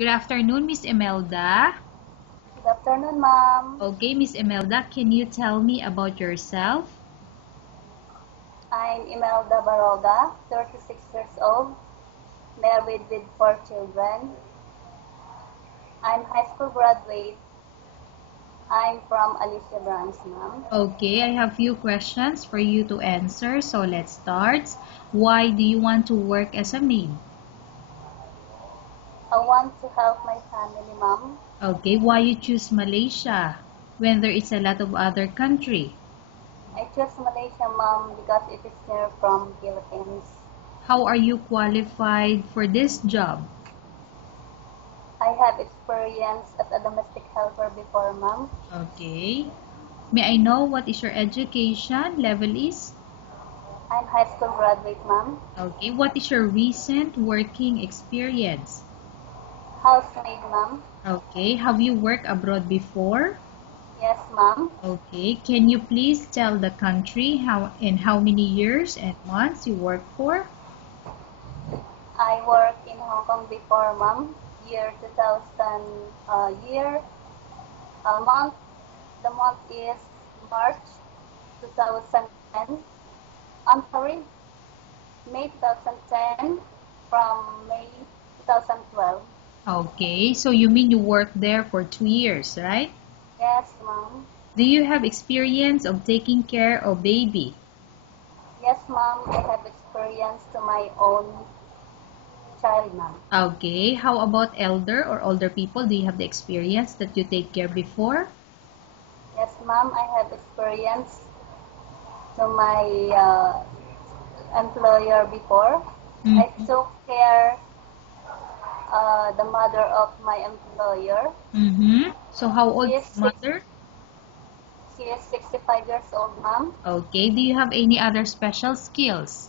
Good afternoon, Miss Imelda. Good afternoon, ma'am. Okay, Miss Imelda, can you tell me about yourself? I'm Imelda Baroga, 36 years old, married with 4 children. I'm high school graduate. I'm from Alicia Branch, ma'am. Okay, I have few questions for you to answer, so let's start. Why do you want to work as a maid? I want to help my family, ma'am. Okay, why you choose Malaysia when there is a lot of other country? I chose Malaysia, ma'am, because it is near from Philippines. How are you qualified for this job? I have experience as a domestic helper before, ma'am. Okay. May I know what is your education level is? I'm high school graduate, ma'am. Okay, what is your recent working experience? Housemaid, ma'am. Okay, have you worked abroad before? Yes, ma'am. Okay, can you please tell the country how many years and months you work for? I worked in Hong Kong before, ma'am. Year 2000, year, month, the month is March 2010. I'm sorry, May 2010 from May 2012. Okay, so you mean you worked there for 2 years, right? Yes, ma'am. Do you have experience of taking care of baby? Yes, ma'am. I have experience to my own child, ma'am. Okay, how about elder or older people? Do you have the experience that you take care before? Yes, ma'am. I have experience to my employer before. I Mm-hmm. took care the mother of my employer. Mm-hmm. So how She old is is six, mother? she is 65 years old, ma'am. Okay, do you have any other special skills?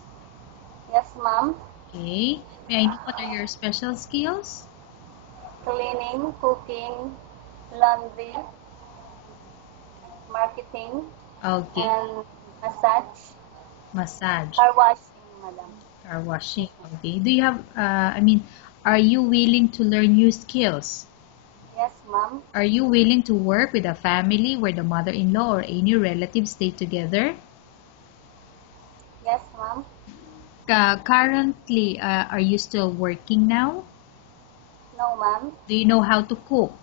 Yes, ma'am. Okay, may I know what are your special skills? Cleaning, cooking, laundry, marketing, Okay, and massage, massage, car washing, madam. car washing. Okay, do you have, are you willing to learn new skills? Yes, ma'am. Are you willing to work with a family where the mother-in-law or any relatives stay together? Yes, ma'am. Currently, are you still working now? No, ma'am. Do you know how to cook?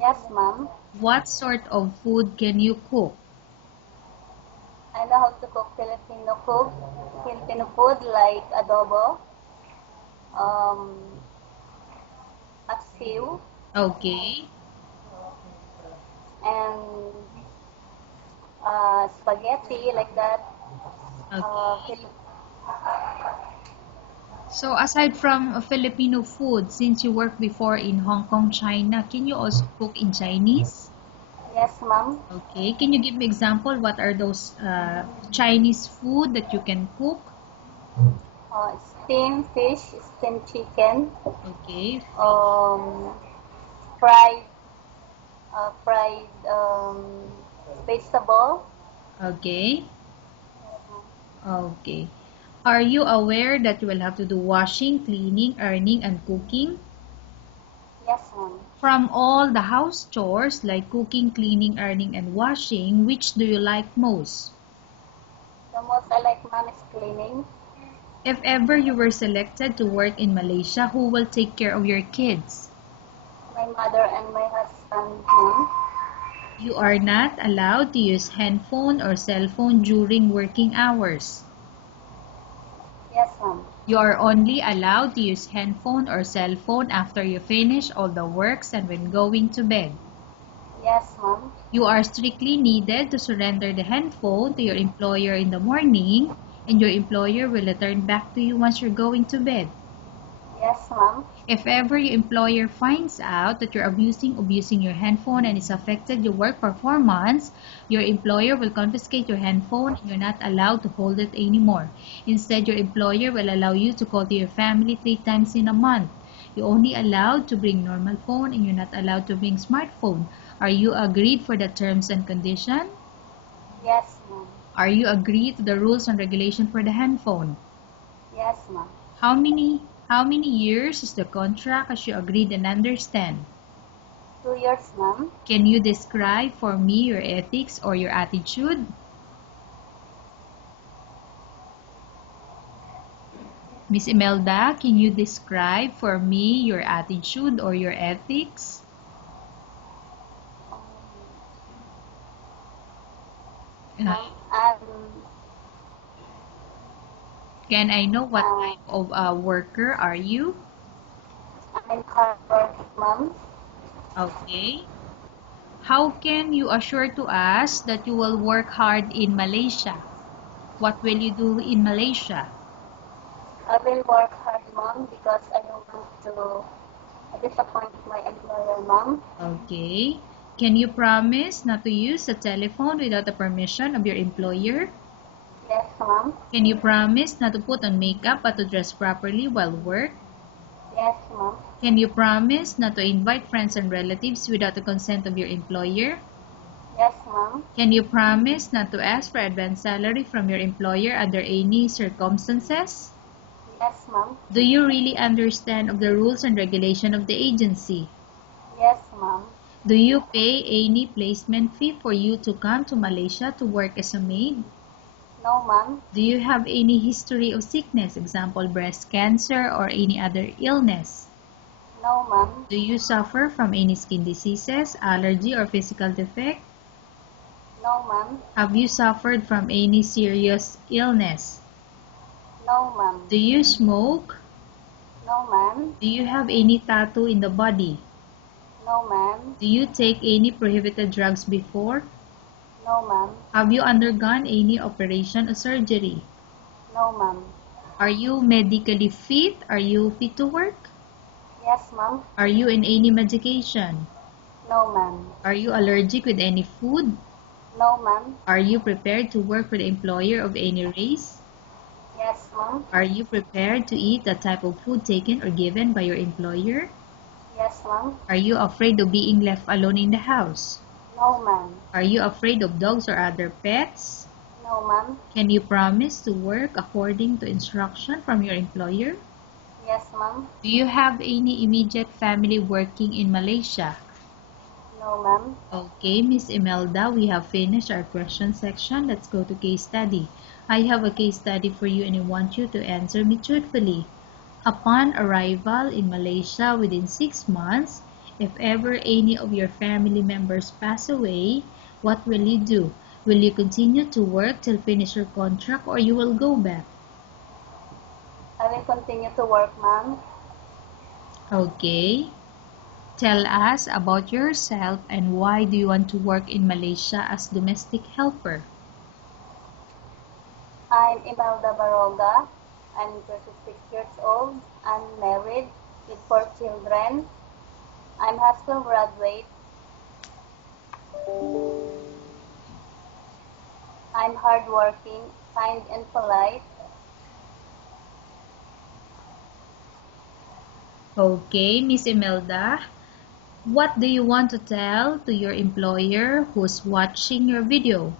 Yes, ma'am. What sort of food can you cook? I know how to Filipino food like adobo, um, paksiw, Okay. and spaghetti like that. Uh, Okay. Fili- So aside from Filipino food, since you worked before in Hong Kong, China, can you also cook in Chinese? yes, ma'am. Okay. Can you give me example? What are those Chinese food that you can cook? Steamed fish, steamed chicken, Okay. um, fried fried vegetable. Okay. Yes, ma'am. Okay. Are you aware that you will have to do washing, cleaning, ironing, and cooking? Yes, ma'am. From all the house chores like cooking, cleaning, ironing, and washing, which do you like most? The most I like, ma'am, is cleaning. If ever you were selected to work in Malaysia, who will take care of your kids? My mother and my husband, ma'am. You are not allowed to use handphone or cell phone during working hours. Yes, ma'am. You are only allowed to use handphone or cell phone after you finish all the works and when going to bed. Yes, ma'am. You are strictly needed to surrender the handphone to your employer in the morning, and your employer will return back to you once you're going to bed. Yes, ma'am. If ever your employer finds out that you're abusing your handphone and it's affected your work performance, your employer will confiscate your handphone and you're not allowed to hold it anymore. Instead, your employer will allow you to call to your family 3 times in a month. You're only allowed to bring normal phone and you're not allowed to bring smartphone. Are you agreed for the terms and condition? Yes, ma'am. Are you agreed to the rules and regulation for the handphone? Yes, ma'am. How many How many years is the contract as you agreed and understand? 2 years, ma'am. Can you describe for me your ethics or your attitude? Miss Imelda, can you describe for me your attitude or your ethics? Ma'am, Can I know what type of worker are you? I'm hard work, ma'am. Okay. How can you assure to us that you will work hard in Malaysia? What will you do in Malaysia? I will work hard, ma'am, because I don't want to disappoint my employer, ma'am. Okay. Can you promise not to use the telephone without the permission of your employer? Yes, ma'am. Can you promise not to put on makeup but to dress properly while work? Yes, ma'am. Can you promise not to invite friends and relatives without the consent of your employer? Yes, ma'am. Can you promise not to ask for advance salary from your employer under any circumstances? Yes, ma'am. Do you really understand of the rules and regulation of the agency? Yes, ma'am. Do you pay any placement fee for you to come to Malaysia to work as a maid? No, ma'am. Do you have any history of sickness, example breast cancer or any other illness? No, ma'am. Do you suffer from any skin diseases, allergy or physical defect? No, ma'am. Have you suffered from any serious illness? No, ma'am. Do you smoke? No, ma'am. Do you have any tattoo in the body? No, ma'am. Do you take any prohibited drugs before? No, ma'am. Have you undergone any operation or surgery? No, ma'am. Are you medically fit? Are you fit to work? Yes, ma'am. Are you in any medication? No, ma'am. Are you allergic with any food? No, ma'am. Are you prepared to work for the employer of any race? Yes, ma'am. Are you prepared to eat the type of food taken or given by your employer? Yes, ma'am. Are you afraid of being left alone in the house? No, ma'am. Are you afraid of dogs or other pets? No, ma'am. Can you promise to work according to instruction from your employer? Yes, ma'am. Do you have any immediate family working in Malaysia? No, ma'am. Okay, Miss Imelda, we have finished our question section. Let's go to case study. I have a case study for you and I want you to answer me truthfully. Upon arrival in Malaysia within 6 months, if ever any of your family members pass away, what will you do? Will you continue to work till finish your contract or you will go back? I will continue to work, ma'am. Okay. Tell us about yourself and why do you want to work in Malaysia as domestic helper? I'm Imelda Baroga. I'm 36 years old. I'm married with 4 children. I'm high school graduate. I'm hardworking, kind and polite. Okay, Miss Imelda, what do you want to tell to your employer who's watching your video?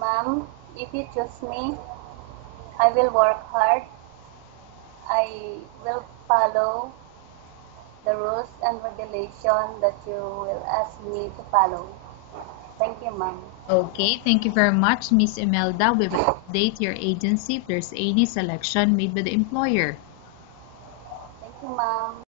Ma'am, if you choose me, I will work hard. I will follow the rules and regulations that you will ask me to follow. Thank you, ma'am. Okay, thank you very much, Miss Imelda. We will update your agency if there's any selection made by the employer. Thank you, ma'am.